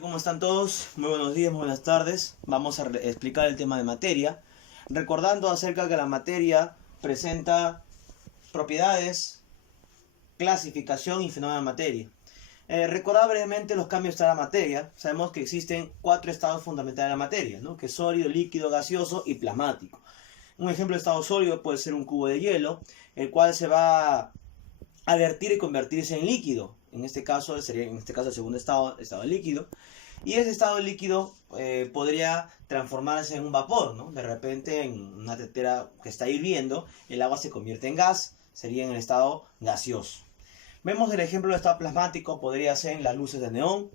¿Cómo están todos? Muy buenos días, muy buenas tardes. Vamos a explicar el tema de materia, recordando acerca que la materia presenta propiedades, clasificación y fenómeno de materia. Recordar brevemente los cambios de la materia. Sabemos que existen 4 estados fundamentales de la materia, ¿no? Que es sólido, líquido, gaseoso y plasmático. Un ejemplo de estado sólido puede ser un cubo de hielo, el cual se va a derretir y convertirse en líquido. En este caso sería el segundo estado líquido. Y ese estado líquido podría transformarse en un vapor, ¿no? De repente en una tetera que está hirviendo, el agua se convierte en gas, sería en el estado gaseoso. Vemos el ejemplo del estado plasmático, podría ser las luces de neón,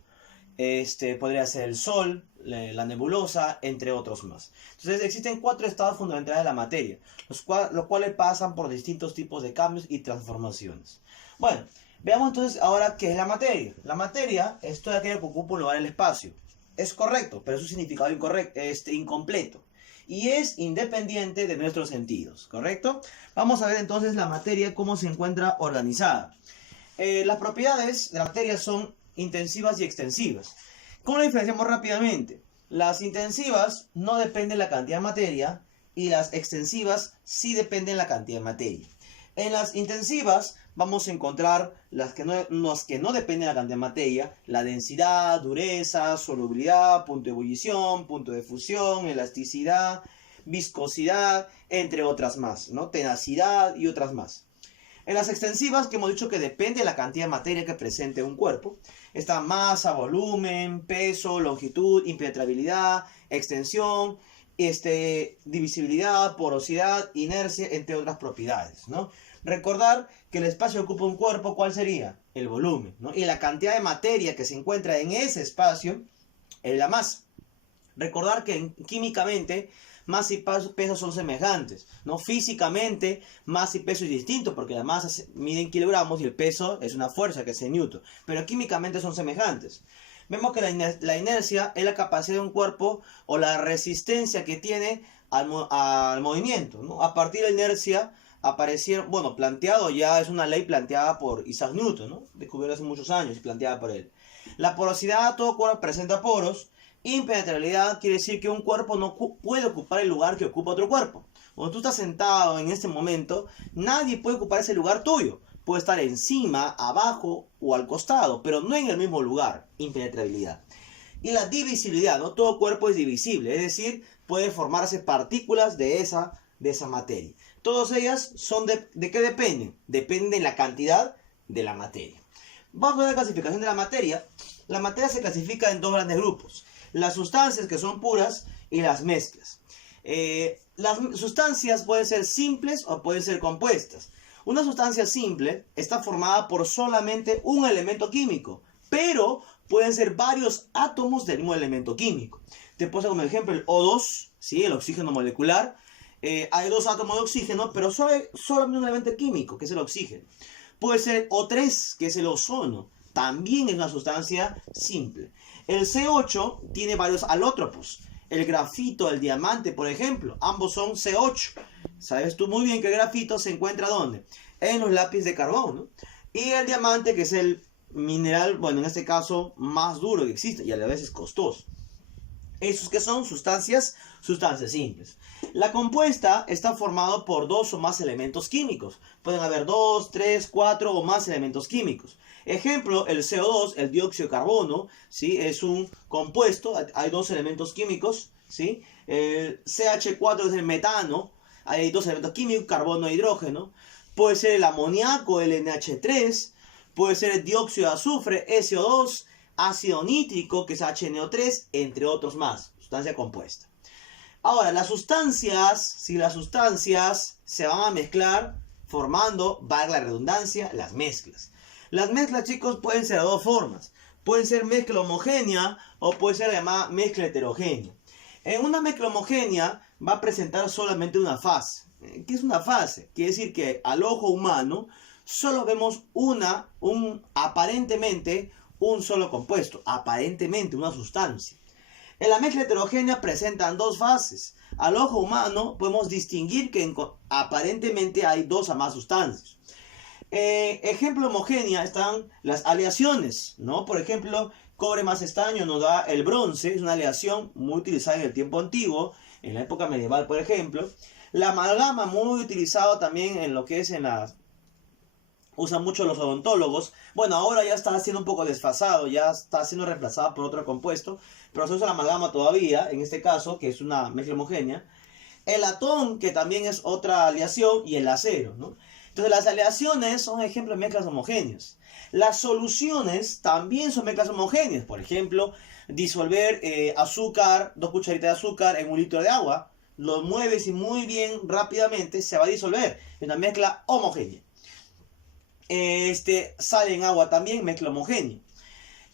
podría ser el sol, la nebulosa, entre otros más. Entonces existen 4 estados fundamentales de la materia, los cuales pasan por distintos tipos de cambios y transformaciones. Bueno, veamos entonces ahora qué es la materia. La materia es todo aquello que ocupa un lugar en el espacio. Es correcto, pero es un significado incompleto. Y es independiente de nuestros sentidos, ¿correcto? Vamos a ver entonces la materia, cómo se encuentra organizada. Las propiedades de la materia son intensivas y extensivas. ¿Cómo lo diferenciamos rápidamente? Las intensivas no dependen de la cantidad de materia y las extensivas sí dependen de la cantidad de materia. En las intensivas vamos a encontrar las que no dependen de la cantidad de materia: la densidad, dureza, solubilidad, punto de ebullición, punto de fusión, elasticidad, viscosidad, entre otras más, ¿no? Tenacidad y otras más. En las extensivas, que hemos dicho que depende de la cantidad de materia que presente un cuerpo, está masa, volumen, peso, longitud, impenetrabilidad, extensión, divisibilidad, porosidad, inercia, entre otras propiedades, ¿no? Recordar que el espacio que ocupa un cuerpo, ¿cuál sería? El volumen, ¿no? Y la cantidad de materia que se encuentra en ese espacio es la masa. Recordar que químicamente masa y peso son semejantes, ¿no? Físicamente masa y peso es distinto, porque la masa se mide en kilogramos y el peso es una fuerza que es en newton, pero químicamente son semejantes. Vemos que la inercia es la capacidad de un cuerpo o la resistencia que tiene al movimiento, ¿no? A partir de la inercia aparecieron, planteado ya, es una ley planteada por Isaac Newton, ¿no? Descubierta hace muchos años y planteada por él. La porosidad: todo cuerpo presenta poros. Impenetrabilidad quiere decir que un cuerpo no puede ocupar el lugar que ocupa otro cuerpo. Cuando tú estás sentado en este momento, nadie puede ocupar ese lugar tuyo. Puede estar encima, abajo o al costado, pero no en el mismo lugar. Impenetrabilidad. Y la divisibilidad, ¿no? Todo cuerpo es divisible, es decir, puede formarse partículas de esa materia. Todas ellas son ¿de qué dependen? Dependen de la cantidad de la materia. Vamos a ver la clasificación de la materia. La materia se clasifica en 2 grandes grupos: las sustancias, que son puras, y las mezclas. Las sustancias pueden ser simples o pueden ser compuestas. Una sustancia simple está formada por solamente un elemento químico, pero pueden ser varios átomos del mismo elemento químico. Te pongo como ejemplo el O2, ¿sí? El oxígeno molecular. Hay 2 átomos de oxígeno, pero solamente un elemento químico, que es el oxígeno. Puede ser O3, que es el ozono. También es una sustancia simple. El C8 tiene varios alótropos. El grafito, el diamante, por ejemplo, ambos son C8. Sabes tú muy bien que el grafito se encuentra ¿dónde? En los lápices de carbón, ¿no? Y el diamante, que es el mineral, en este caso, más duro que existe y a la vez es costoso. Esos que son sustancias simples. La compuesta está formada por 2 o más elementos químicos. Pueden haber 2, 3, 4 o más elementos químicos. Ejemplo, el CO2, el dióxido de carbono, ¿sí? Es un compuesto, hay 2 elementos químicos, ¿sí? El CH4 es el metano, hay 2 elementos químicos, carbono e hidrógeno. Puede ser el amoníaco, el NH3, puede ser el dióxido de azufre, SO2, ácido nítrico, que es HNO3, entre otros más, sustancia compuesta. Ahora, las sustancias se van a mezclar formando, valga la redundancia, las mezclas. Las mezclas, chicos, pueden ser de 2 formas. Pueden ser mezcla homogénea o puede ser llamada mezcla heterogénea. En una mezcla homogénea va a presentar solamente una fase. ¿Qué es una fase? Quiere decir que al ojo humano solo vemos aparentemente un solo compuesto, aparentemente una sustancia. En la mezcla heterogénea presentan 2 fases. Al ojo humano podemos distinguir que aparentemente hay 2 o más sustancias. Ejemplo homogénea están las aleaciones, ¿no? Por ejemplo, Cobre más estaño nos da el bronce, es una aleación muy utilizada en el tiempo antiguo, en la época medieval, por ejemplo. La amalgama, muy utilizado también en lo que es en la... usan mucho los odontólogos. Bueno, ahora ya está siendo un poco desfasado, ya está siendo reemplazada por otro compuesto, pero se usa la amalgama todavía, en este caso, que es una mezcla homogénea. El latón, que también es otra aleación, y el acero, ¿no? Entonces las aleaciones son ejemplos de mezclas homogéneas. Las soluciones también son mezclas homogéneas. Por ejemplo, disolver azúcar, 2 cucharitas de azúcar en 1 litro de agua. Lo mueves y muy bien, rápidamente, se va a disolver. Es una mezcla homogénea. Sal en agua también, mezcla homogénea.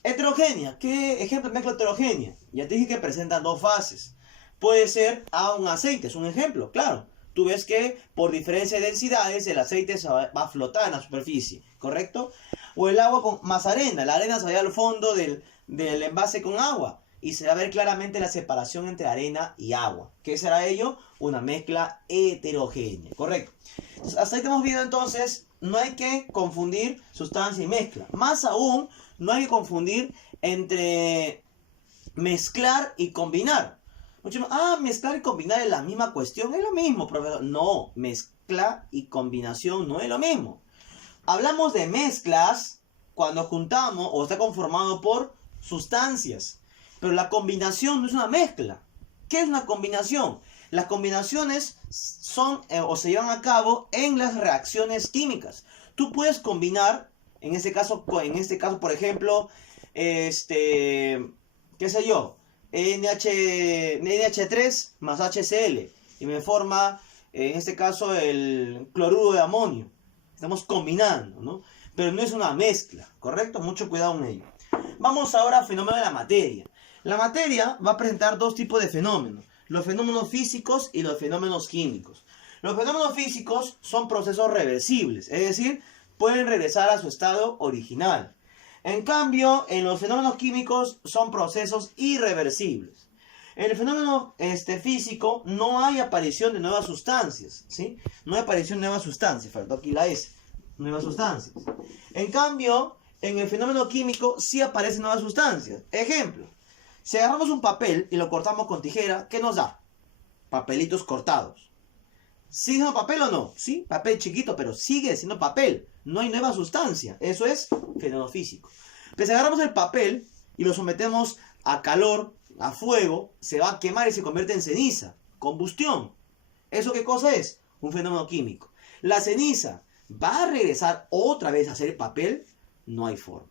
Heterogénea, ¿qué ejemplo de mezcla heterogénea? Ya te dije que presentan 2 fases. Puede ser a un aceite, es un ejemplo, claro. Tú ves que por diferencia de densidades el aceite se va a flotar en la superficie, ¿correcto? O el agua con más arena. La arena se va a ir al fondo del envase con agua y se va a ver claramente la separación entre arena y agua. ¿Qué será ello? Una mezcla heterogénea, ¿correcto? Entonces, hasta ahí hemos visto entonces, no hay que confundir sustancia y mezcla. Más aún, no hay que confundir entre mezclar y combinar. Mezclar y combinar es la misma cuestión. Es lo mismo, profesor. No, mezcla y combinación no es lo mismo. Hablamos de mezclas cuando juntamos o está conformado por sustancias. Pero la combinación no es una mezcla. ¿Qué es una combinación? Las combinaciones son o se llevan a cabo en las reacciones químicas. Tú puedes combinar, en este caso por ejemplo, qué sé yo, NH3 más HCl y me forma, en este caso, el cloruro de amonio. Estamos combinando, ¿no? Pero no es una mezcla, ¿correcto? Mucho cuidado en ello. Vamos ahora al fenómeno de la materia. La materia va a presentar 2 tipos de fenómenos: los fenómenos físicos y los fenómenos químicos. Los fenómenos físicos son procesos reversibles, es decir, pueden regresar a su estado original. En cambio, en los fenómenos químicos son procesos irreversibles. En el fenómeno físico no hay aparición de nuevas sustancias, ¿sí? No hay aparición de nuevas sustancias, faltó aquí la S, nuevas sustancias. En cambio, en el fenómeno químico sí aparecen nuevas sustancias. Ejemplo, si agarramos un papel y lo cortamos con tijera, ¿qué nos da? Papelitos cortados. ¿Sigue siendo papel o no? Sí, papel chiquito, pero sigue siendo papel. No hay nueva sustancia. Eso es fenómeno físico. Pero si agarramos el papel y lo sometemos a calor, a fuego, se va a quemar y se convierte en ceniza. Combustión. ¿Eso qué cosa es? Un fenómeno químico. La ceniza va a regresar otra vez a ser papel. No hay forma.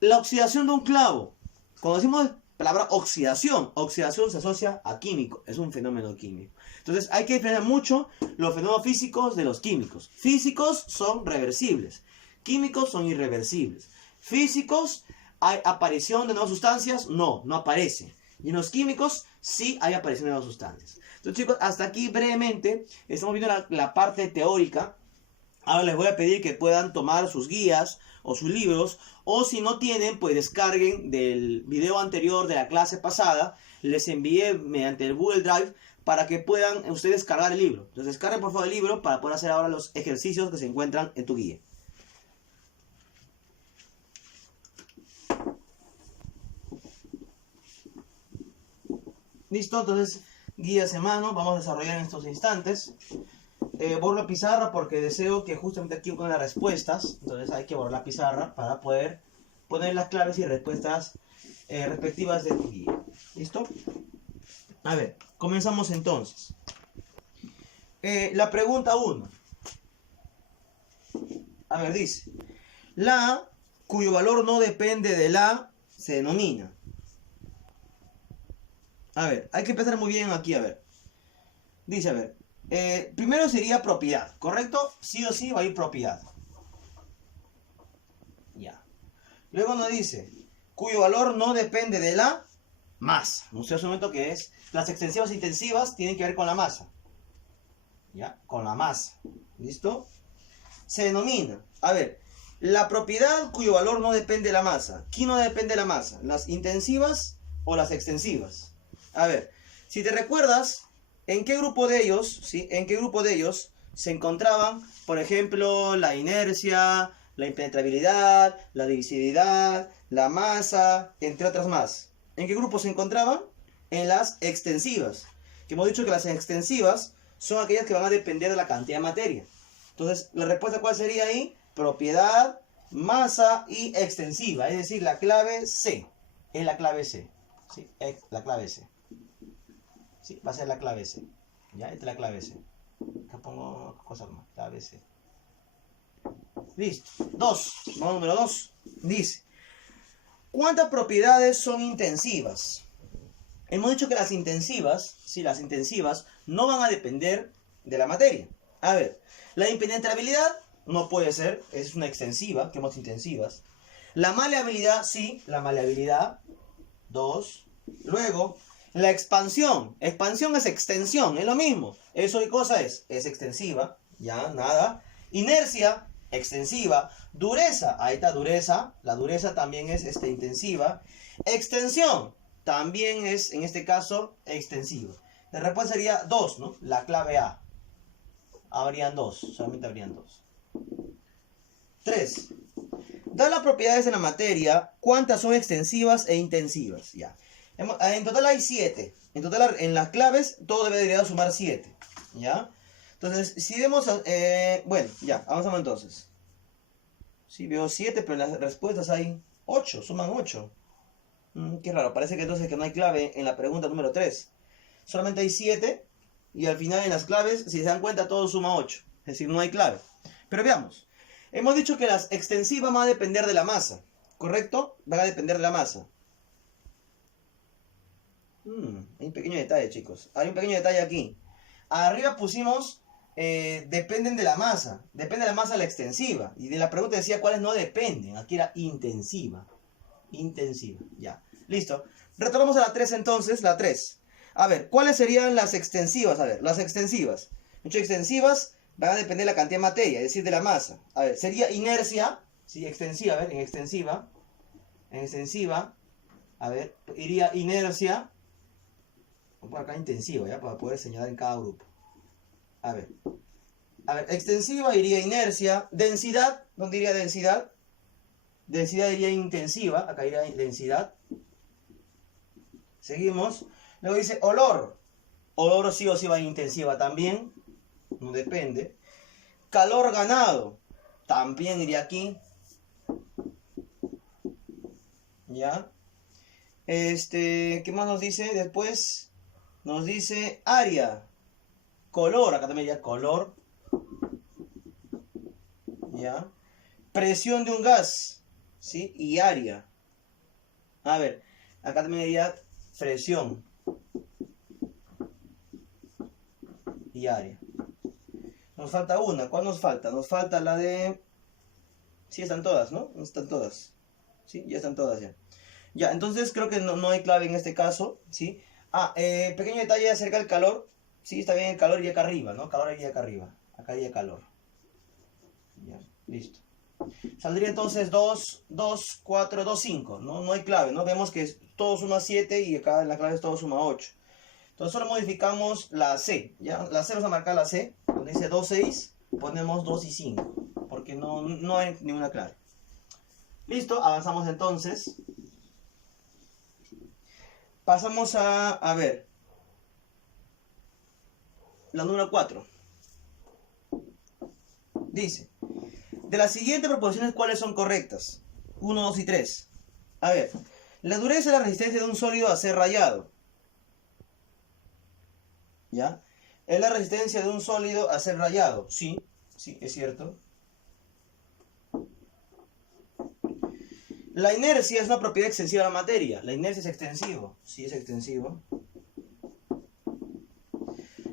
La oxidación de un clavo. Cuando decimos palabra oxidación se asocia a químico, es un fenómeno químico. Entonces hay que diferenciar mucho los fenómenos físicos de los químicos. Físicos son reversibles, químicos son irreversibles. Físicos, ¿hay aparición de nuevas sustancias? No, no aparece. Y en los químicos sí hay aparición de nuevas sustancias. Entonces, chicos, hasta aquí brevemente estamos viendo la parte teórica. Ahora les voy a pedir que puedan tomar sus guías o sus libros, o si no tienen, pues descarguen del video anterior de la clase pasada. Les envié mediante el Google Drive para que puedan ustedes cargar el libro. Entonces descarguen por favor el libro para poder hacer ahora los ejercicios que se encuentran en tu guía. Listo, entonces guías en mano, vamos a desarrollar en estos instantes. Borro la pizarra porque deseo que justamente aquí pongan las respuestas. Entonces hay que borrar la pizarra para poder poner las claves y respuestas respectivas de tu guía. ¿Listo? A ver, comenzamos entonces. La pregunta 1. A ver, dice: la A, cuyo valor no depende de la A, se denomina. A ver, hay que empezar muy bien aquí, a ver. Dice, a ver, primero sería propiedad, ¿correcto? Sí o sí va a ir propiedad. Ya. Luego nos dice, cuyo valor no depende de la masa. No sé hace un momento que es. Las extensivas e intensivas tienen que ver con la masa. Ya, con la masa. ¿Listo? Se denomina, a ver, la propiedad cuyo valor no depende de la masa. ¿Quién no depende de la masa? ¿Las intensivas o las extensivas? A ver, si te recuerdas, ¿en qué grupo de ellos, ¿sí? ¿En qué grupo de ellos se encontraban, por ejemplo, la inercia, La impenetrabilidad, la divisibilidad, la masa, entre otras más. ¿En qué grupo se encontraban? En las extensivas. Que hemos dicho que las extensivas son aquellas que van a depender de la cantidad de materia. Entonces, ¿la respuesta cuál sería ahí? Propiedad, masa y extensiva. Es decir, la clave C. Es la clave C. ¿Sí? Es la clave C. ¿Sí? Va a ser la clave C. ¿Ya? Esta es la clave C. Acá pongo cosas más. Clave C. Listo. 2. Vamos número 2. Dice, ¿cuántas propiedades son intensivas? Hemos dicho que las intensivas, sí, las intensivas no van a depender de la materia. A ver, la impenetrabilidad no puede ser, es una extensiva, que hemos intensivas. La maleabilidad, sí, la maleabilidad. 2. Luego, la expansión. Expansión es extensión, es lo mismo. Eso y cosa es extensiva, ya, nada. Inercia, extensiva. Dureza, ahí está dureza. La dureza también es intensiva. Extensión, también es, en este caso, extensiva. La respuesta sería 2, ¿no? La clave A. Habrían 2, solamente habrían 2. 3. Da las propiedades de la materia, cuántas son extensivas e intensivas. Ya. En total hay 7. En total, en las claves, todo debería sumar 7. ¿Ya? Entonces, si vemos... bueno, ya, avanzamos entonces. Sí, veo 7, pero en las respuestas hay 8, suman 8. Qué raro, parece que entonces que no hay clave en la pregunta número 3. Solamente hay 7 y al final en las claves, si se dan cuenta, todo suma 8. Es decir, no hay clave. Pero veamos. Hemos dicho que las extensivas van a depender de la masa, ¿correcto? Van a depender de la masa. Hay un pequeño detalle, chicos. Hay un pequeño detalle aquí. Arriba pusimos, dependen de la masa. Depende de la masa la extensiva. Y de la pregunta decía cuáles no dependen. Aquí era intensiva. Intensiva, ya. Listo. Retornamos a la 3 entonces, la 3. A ver, ¿cuáles serían las extensivas? A ver, las extensivas. Muchas extensivas van a depender de la cantidad de materia, es decir, de la masa. A ver, sería inercia, sí, extensiva, a ver, en extensiva. En extensiva, a ver, iría inercia. Voy a poner acá intensiva, ya, para poder señalar en cada grupo. A ver, extensiva iría inercia. Densidad, ¿dónde iría densidad? Densidad iría intensiva, acá iría densidad. Seguimos. Luego dice olor. Olor sí o sí va intensiva también. No depende. Calor ganado. También iría aquí. ¿Ya? ¿Qué más nos dice después? Nos dice área. Color. Acá también iría color. ¿Ya? Presión de un gas. ¿Sí? Y área. A ver. Acá también iría presión. Y área. Nos falta una. ¿Cuál nos falta? Nos falta la de... Sí, están todas, ¿no? Están todas. Sí, ya están todas ya. Ya, entonces creo que no hay clave en este caso, ¿sí? Pequeño detalle acerca del calor. Sí, está bien el calor y acá arriba, ¿no? Calor y acá arriba. Acá hay calor. Ya, listo. Saldría entonces 2, 2, 4, 2, 5. No hay clave, ¿no? Vemos que todo suma 7 y acá en la clave todo suma 8. Entonces solo modificamos la C, ¿ya? La C vamos a marcar la C, donde dice 2, 6, ponemos 2 y 5, porque no hay ninguna clave. Listo, avanzamos entonces. Pasamos a ver, la número 4. Dice, de las siguientes proposiciones, ¿cuáles son correctas? 1, 2 y 3. A ver, la dureza y la resistencia de un sólido a ser rayado. ¿Ya? ¿Es la resistencia de un sólido a ser rayado? Sí, sí, es cierto. La inercia es una propiedad extensiva de la materia. La inercia es extensivo. Sí, es extensivo.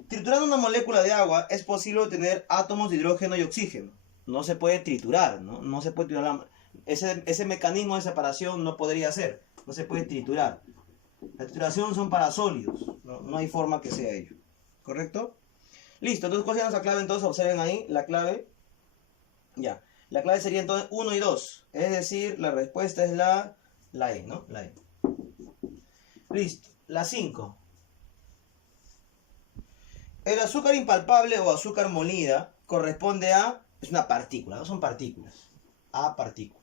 Triturando una molécula de agua es posible obtener átomos de hidrógeno y oxígeno. No se puede triturar, ¿no? No se puede triturar. Ese mecanismo de separación no podría ser. No se puede triturar. La trituración son para sólidos. No hay forma que sea ello. ¿Correcto? Listo, entonces ¿cuál sería nuestra clave? Entonces observen ahí la clave. Ya. La clave sería entonces 1 y 2. Es decir, la respuesta es la E, ¿no? La E. Listo. La 5. El azúcar impalpable o azúcar molida corresponde a... Es una partícula, no son partículas. A partícula.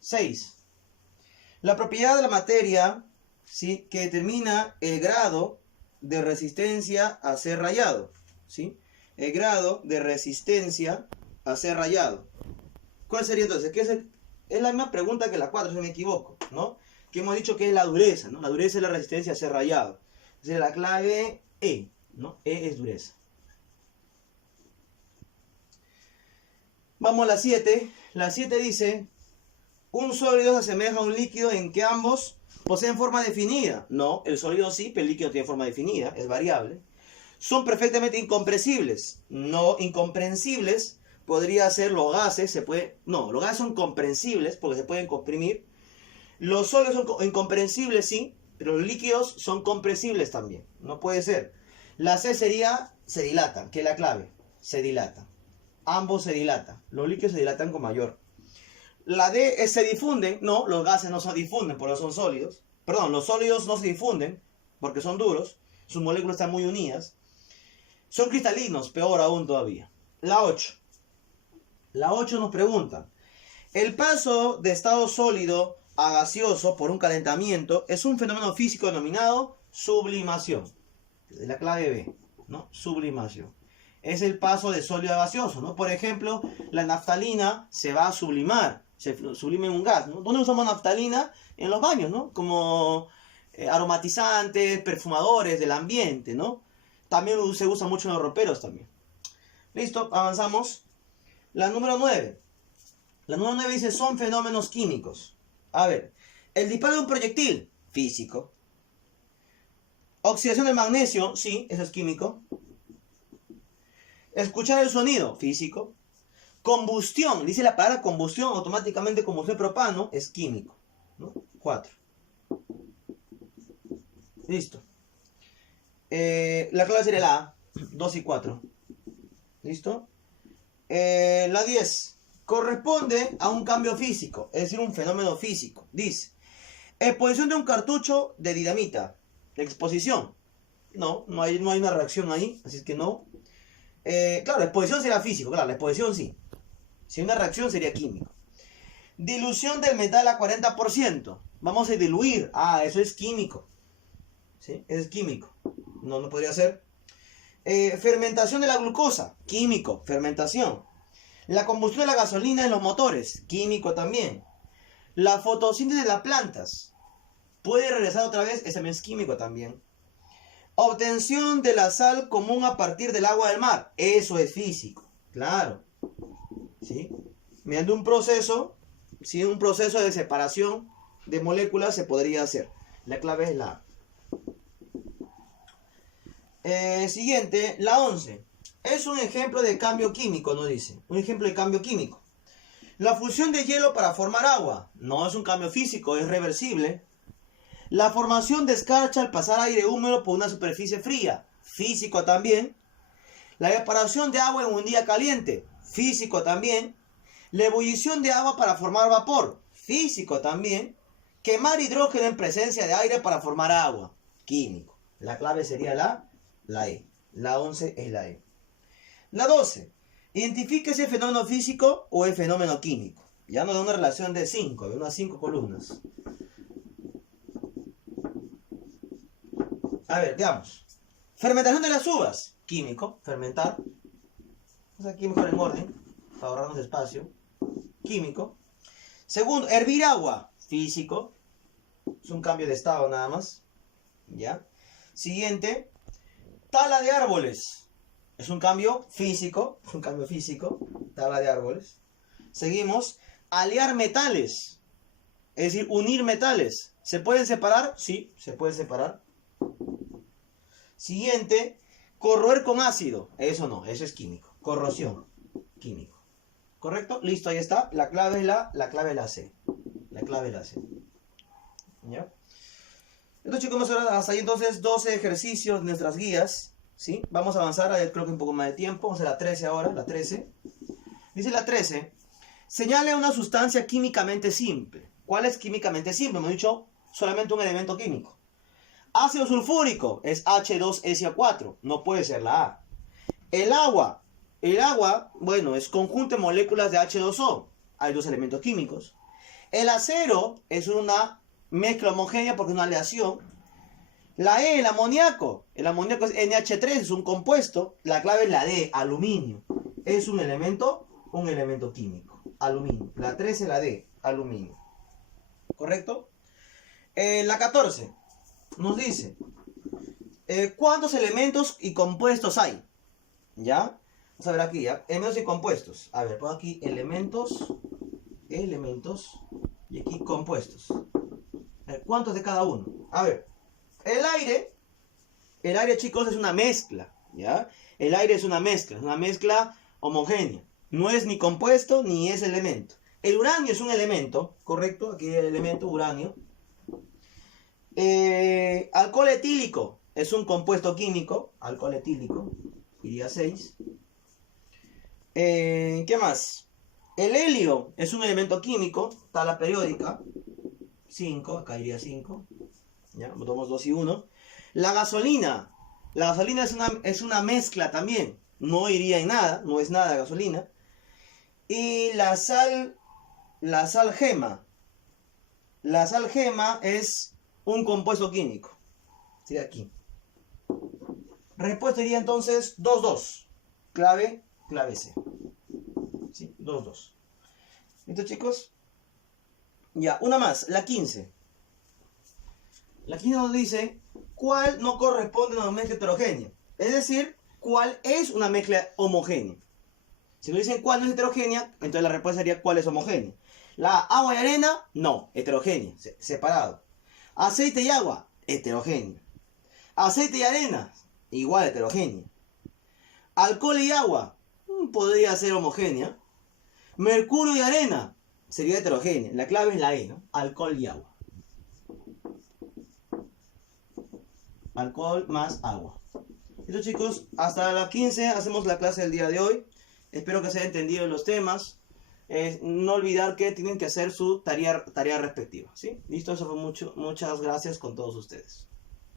6. La propiedad de la materia, ¿sí?, que determina el grado de resistencia a ser rayado, ¿sí? El grado de resistencia a ser rayado. ¿Cuál sería entonces? Es la misma pregunta que la 4, si me equivoco, ¿no? Que hemos dicho que es la dureza, ¿no? La dureza es la resistencia a ser rayado. Es la clave E, ¿no? E es dureza. Vamos a la 7. La 7 dice: un sólido se asemeja a un líquido en que ambos poseen forma definida. No, el sólido sí, pero el líquido tiene forma definida, es variable. Son perfectamente incomprensibles. No, incomprensibles podría ser los gases, no, los gases son comprensibles porque se pueden comprimir. Los sólidos son incomprensibles, sí, pero los líquidos son compresibles también. No puede ser. La C sería se dilatan, que es la clave. Se dilatan. Ambos se dilatan. Los líquidos se dilatan con mayor. La D es se difunden. No, los gases no se difunden porque son sólidos. Perdón, los sólidos no se difunden porque son duros. Sus moléculas están muy unidas. Son cristalinos, peor aún todavía. La 8. La 8 nos pregunta: el paso de estado sólido a gaseoso por un calentamiento es un fenómeno físico denominado sublimación. La clave B, ¿no? Sublimación. Es el paso de sólido a gaseoso, ¿no? Por ejemplo, la naftalina se va a sublimar, se sublima en un gas, ¿no? ¿Dónde usamos naftalina? En los baños, ¿no? Como aromatizantes, perfumadores del ambiente, ¿no? También se usa mucho en los roperos también. Listo, avanzamos. La número 9. La número 9 dice: son fenómenos químicos. A ver, el disparo de un proyectil, físico. Oxidación del magnesio, sí, eso es químico. Escuchar el sonido, físico. Combustión, dice la palabra combustión, automáticamente combustión de propano, es químico, ¿no? 4. Listo. La clave sería la A, 2 y 4. ¿Listo? La 10. Corresponde a un cambio físico, es decir, un fenómeno físico. Dice: exposición de un cartucho de dinamita. Exposición. No hay una reacción ahí, así es que no. Claro, exposición sería físico, claro, la exposición sí. Si hay una reacción sería químico. Dilución del metal a 40%. Vamos a diluir. Ah, eso es químico. ¿Sí? Es químico. No podría ser. Fermentación de la glucosa. Químico, fermentación. La combustión de la gasolina en los motores. Químico también. La fotosíntesis de las plantas. Puede regresar otra vez. Ese también es químico también. Obtención de la sal común a partir del agua del mar. Eso es físico. Claro. ¿Sí? Mediante un proceso, ¿sí?, un proceso de separación de moléculas se podría hacer. La clave es la A. Siguiente, la 11. Es un ejemplo de cambio químico, nos dice. Un ejemplo de cambio químico. La fusión de hielo para formar agua. No es un cambio físico, es reversible. La formación de escarcha al pasar aire húmedo por una superficie fría. Físico también. La evaporación de agua en un día caliente. Físico también. La ebullición de agua para formar vapor. Físico también. Quemar hidrógeno en presencia de aire para formar agua. Químico. La clave sería la E. La 11 es la E. La 12. Identifique si es fenómeno físico o es fenómeno químico. Ya nos da una relación de 5, de unas 5 columnas. A ver, veamos. Fermentación de las uvas. Químico, fermentar. Vamos aquí mejor en orden, para ahorrarnos espacio. Químico. Segundo, hervir agua. Físico. Es un cambio de estado nada más. ¿Ya? Siguiente. Tala de árboles. Es un cambio físico. Es un cambio físico. Tala de árboles. Seguimos. Aliar metales. Es decir, unir metales. ¿Se pueden separar? Sí, se pueden separar. Siguiente. Corroer con ácido. Eso no, eso es químico. Corrosión. Químico. ¿Correcto? Listo, ahí está. La clave es la clave es la C. La clave es la C. ¿Ya? Entonces, chicos, vamos a ver hasta ahí entonces 12 ejercicios de nuestras guías. ¿Sí? Vamos a avanzar, creo que un poco más de tiempo. Vamos a la 13 ahora, la 13. Dice la 13. Señale una sustancia químicamente simple. ¿Cuál es químicamente simple? Me he dicho solamente un elemento químico. Ácido sulfúrico es H2SO4. No puede ser la A. El agua El agua, bueno, es conjunto de moléculas de H2O. Hay dos elementos químicos. El acero es una mezcla homogénea porque es una aleación. La E, el amoníaco. El amoníaco es NH3, es un compuesto. La clave es la D, aluminio. Es un elemento químico. Aluminio. La 13, la D, aluminio. ¿Correcto? La 14 nos dice, ¿cuántos elementos y compuestos hay? ¿Ya? Vamos a ver aquí, ¿ya? Elementos y compuestos. A ver, pongo aquí elementos, y aquí compuestos. A ver, ¿cuántos de cada uno? A ver, el aire, chicos, es una mezcla, ¿ya? El aire es una mezcla homogénea. No es ni compuesto ni es elemento. El uranio es un elemento, ¿correcto? Aquí el elemento uranio. Alcohol etílico es un compuesto químico. Alcohol etílico, iría 6. ¿Qué más? El helio es un elemento químico, tabla periódica, 5, acá iría 5. ¿Ya? Tomamos 2 y 1. La gasolina es una mezcla también, no iría en nada, no es nada gasolina. Y la sal gema. La sal gema es un compuesto químico. Sería aquí. Respuesta iría entonces 2, 2. Clave C. ¿Sí? 2, 2. ¿Listo, chicos? Ya, una más, la 15. La 15 nos dice cuál no corresponde a una mezcla heterogénea. Es decir, cuál es una mezcla homogénea. Si nos dicen cuál no es heterogénea, entonces la respuesta sería cuál es homogénea. La agua y arena, no, heterogénea, separado. Aceite y agua, heterogénea. Aceite y arena, igual heterogénea. Alcohol y agua, podría ser homogénea. Mercurio y arena, sería heterogénea. La clave es la E, ¿no? Alcohol y agua. Alcohol más agua. Listo, chicos, hasta la 15 hacemos la clase del día de hoy. Espero que se hayan entendido los temas. No olvidar que tienen que hacer su tarea respectiva, ¿sí? Listo, eso fue mucho. Muchas gracias con todos ustedes.